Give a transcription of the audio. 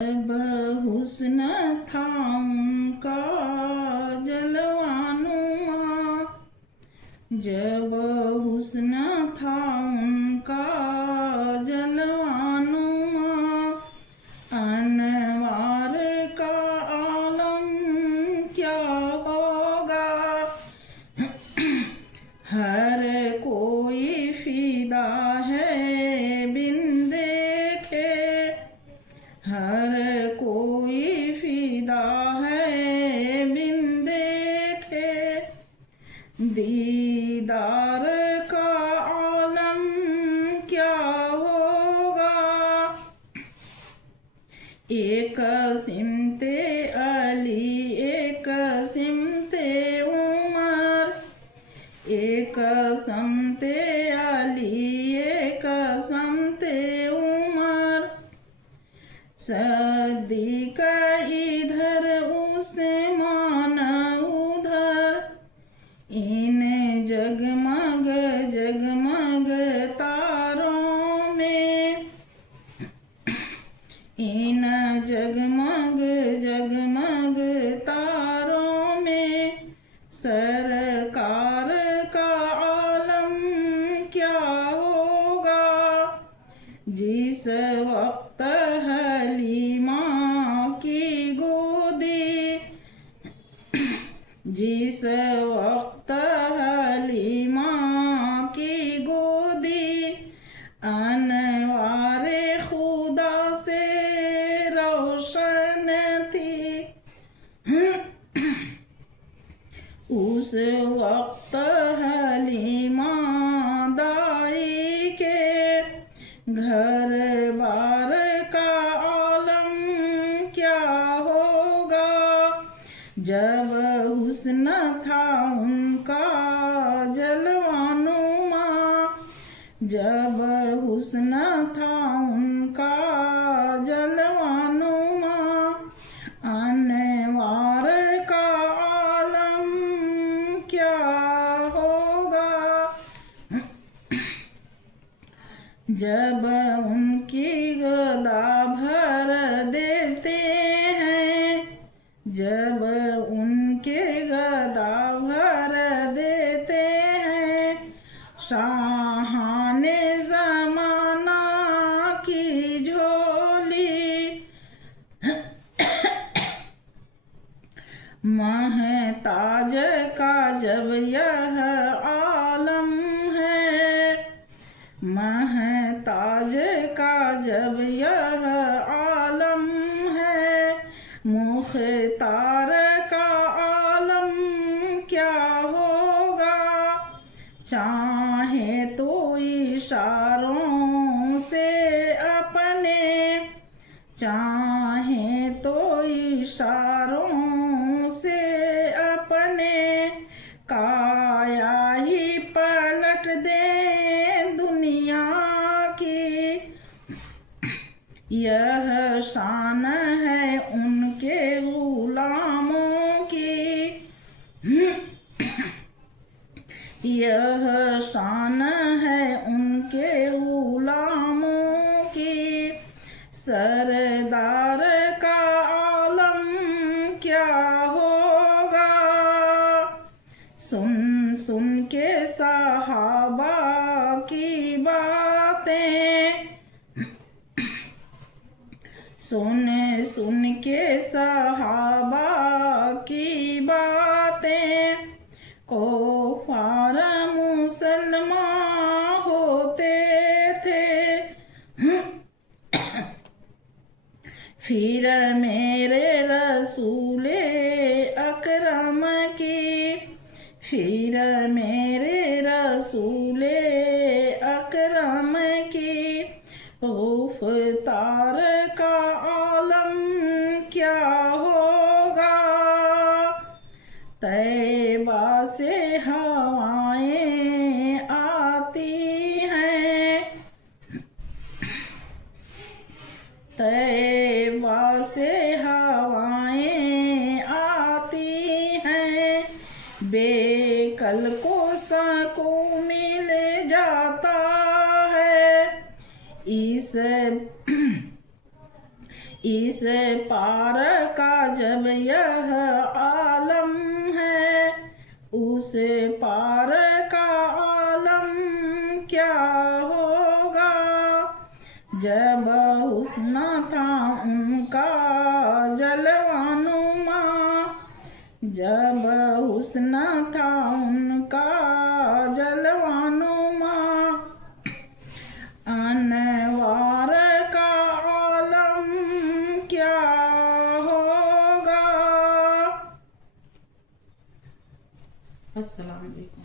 जब हुस्न था उनका जलवानुमा, जब हुस्न था उनका जलवानुमा, अनवार का आलम क्या होगा। हर कोई फिदा है बिन देखे, हर कोई फिदा है बिन देखे, दीदार का आलम क्या होगा। एक सिमते अली एक सिमते उमर, एक समते अली एक समते उमर, सदीक इधर उस्मान उधर, इन जगमग जगमग तारों में, इन जगमग जगमग तारों में, सरकार का आलम क्या होगा। जिस वक्त हलीमा की गोदी, जिस वक्त हलीमा की गोदी, अनवारे खुदा से रोशन थी, उस वक्त हलीमा दाई के घर बार का आलम क्या होगा। जब हुस्न था उनका जलवानुमा, जब हुस्न था उनका जलवानुमा, अनवार का आलम क्या होगा। जब उनकी गदा भर देते हैं, जब उनके गदा भर देते हैं, शाहाने ज़माना की झोली, महताज का जब यह आलम है, महताज का जब यह आलम है, मुख्तार का आलम क्या होगा। चाहे तो इशारों से अपने, चाहे तो इशारों से अपने, काया ही पलट दे दुनिया की। यह शान है उनके गुलामों की, यह शान है उनके गुलामों की। सरदार का आलम क्या होगा। सुन सुन के सहाबा की बातें, सुन सुन के सहाबा की बातें, कुफार मुसलमान होते थे, फिर मेरे रसूले अकरम की, फिर मेरे रसूले अकरम की, गुफ्तार का आलम क्या होगा। तैबा से हवाएं आती हैं, तैबा से हवाएं आती हैं, बेकल को सकून मिल जाता है। इस पार का जब यह आलम है, उस पार का आलम क्या होगा। जब हुस्न था उनका जलवानुमा, जब हुस्न था उनका जलवानुमा, अनवार का आलम क्या होगा। अस्सलाम वालेकुम।